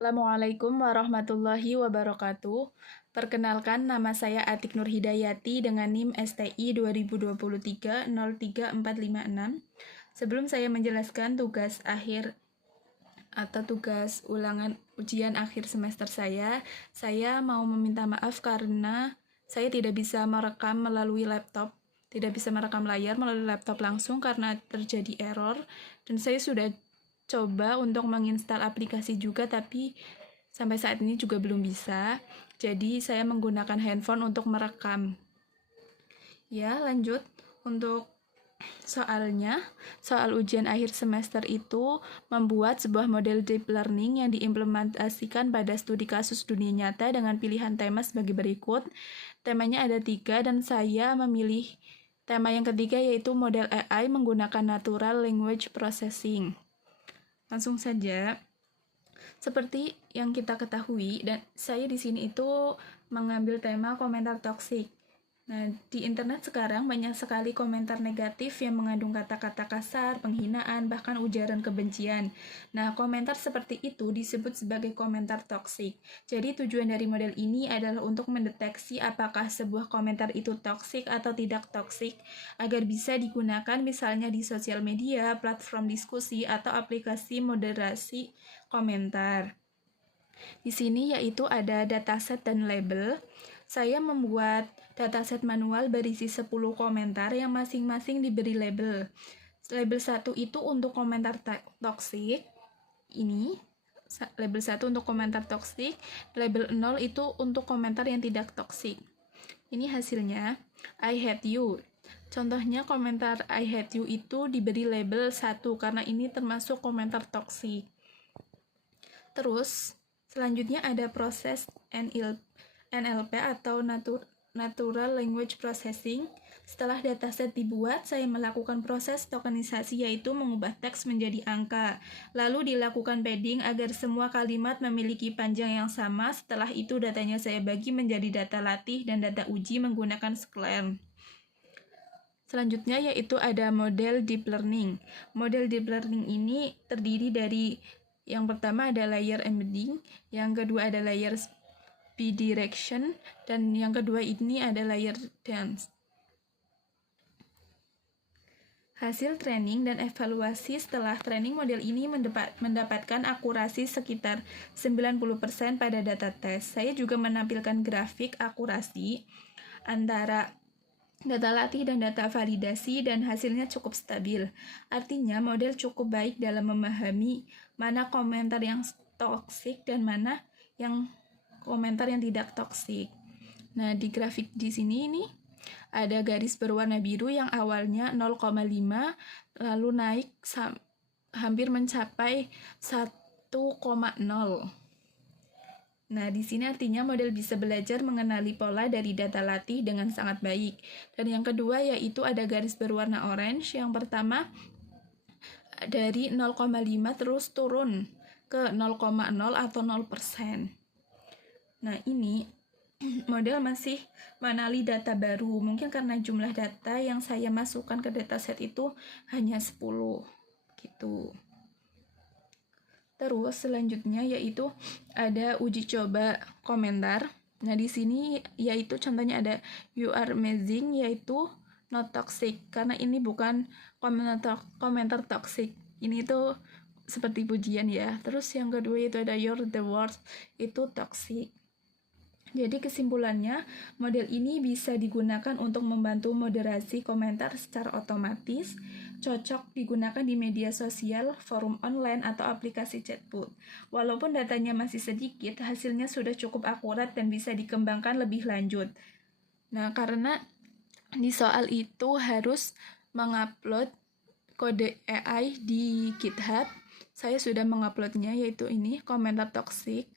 Assalamualaikum warahmatullahi wabarakatuh. Perkenalkan, nama saya Atik Nur Hidayati dengan NIM STI 2023-03456. Sebelum saya menjelaskan tugas akhir atau tugas ulangan ujian akhir semester saya mau meminta maaf karena saya tidak bisa merekam melalui laptop, tidak bisa merekam layar melalui laptop langsung karena terjadi error, dan saya sudah coba untuk menginstal aplikasi juga, tapi sampai saat ini juga belum bisa. Jadi saya menggunakan handphone untuk merekam. Ya, lanjut. Untuk soalnya, soal ujian akhir semester itu membuat sebuah model deep learning yang diimplementasikan pada studi kasus dunia nyata dengan pilihan tema sebagai berikut. Temanya ada 3 dan saya memilih tema yang ketiga, yaitu model AI menggunakan Natural Language Processing. Langsung saja, seperti yang kita ketahui, dan saya di sini itu mengambil tema komentar toksik. Nah, di internet sekarang banyak sekali komentar negatif yang mengandung kata-kata kasar, penghinaan, bahkan ujaran kebencian. Nah, komentar seperti itu disebut sebagai komentar toksik. Jadi, tujuan dari model ini adalah untuk mendeteksi apakah sebuah komentar itu toksik atau tidak toksik, agar bisa digunakan misalnya di sosial media, platform diskusi, atau aplikasi moderasi komentar. Di sini yaitu ada dataset dan label. Saya membuat dataset manual berisi 10 komentar yang masing-masing diberi label. Label 1 itu untuk komentar toksik. Ini label 1 untuk komentar toksik, label 0 itu untuk komentar yang tidak toksik. Ini hasilnya, I hate you. Contohnya komentar I hate you itu diberi label 1 karena ini termasuk komentar toksik. Terus, selanjutnya ada proses NLP atau Natural Language Processing. Setelah dataset dibuat, saya melakukan proses tokenisasi, yaitu mengubah teks menjadi angka. Lalu dilakukan padding agar semua kalimat memiliki panjang yang sama. Setelah itu datanya saya bagi menjadi data latih dan data uji menggunakan Sklearn. Selanjutnya yaitu ada model deep learning. Model deep learning ini terdiri dari yang pertama ada layer embedding, yang kedua ada layer bidirection, dan yang kedua ini ada layer dense. Hasil training dan evaluasi setelah training model ini mendapatkan akurasi sekitar 90% pada data tes. Saya juga menampilkan grafik akurasi antara data latih dan data validasi, dan hasilnya cukup stabil. Artinya model cukup baik dalam memahami mana komentar yang toksik dan mana yang komentar yang tidak toksik. Nah, di grafik di sini ini ada garis berwarna biru yang awalnya 0,5 lalu naik hampir mencapai 1,0. Nah, di sini artinya model bisa belajar mengenali pola dari data latih dengan sangat baik. Dan yang kedua yaitu ada garis berwarna orange. Yang pertama dari 0,5 terus turun ke 0,0 atau 0%. Nah, ini model masih mengenali data baru. Mungkin karena jumlah data yang saya masukkan ke dataset itu hanya 10 gitu. Terus selanjutnya yaitu ada uji coba komentar. Nah, di sini yaitu contohnya ada you are amazing, yaitu not toxic, karena ini bukan komentar toxic. Ini tuh seperti pujian ya. Terus yang kedua yaitu ada you're the worst, itu toxic. Jadi kesimpulannya, model ini bisa digunakan untuk membantu moderasi komentar secara otomatis, cocok digunakan di media sosial, forum online, atau aplikasi chatbot. Walaupun datanya masih sedikit, hasilnya sudah cukup akurat dan bisa dikembangkan lebih lanjut. Nah, karena di soal itu harus mengupload kode AI di GitHub, saya sudah menguploadnya, yaitu ini, komentar toksik.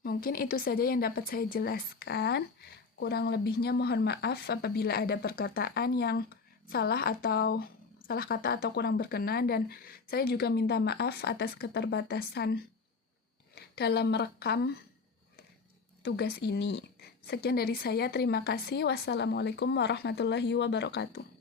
Mungkin itu saja yang dapat saya jelaskan. Kurang lebihnya mohon maaf apabila ada perkataan yang salah kata atau kurang berkenan, dan saya juga minta maaf atas keterbatasan dalam merekam tugas ini. Sekian dari saya, terima kasih. Wassalamualaikum warahmatullahi wabarakatuh.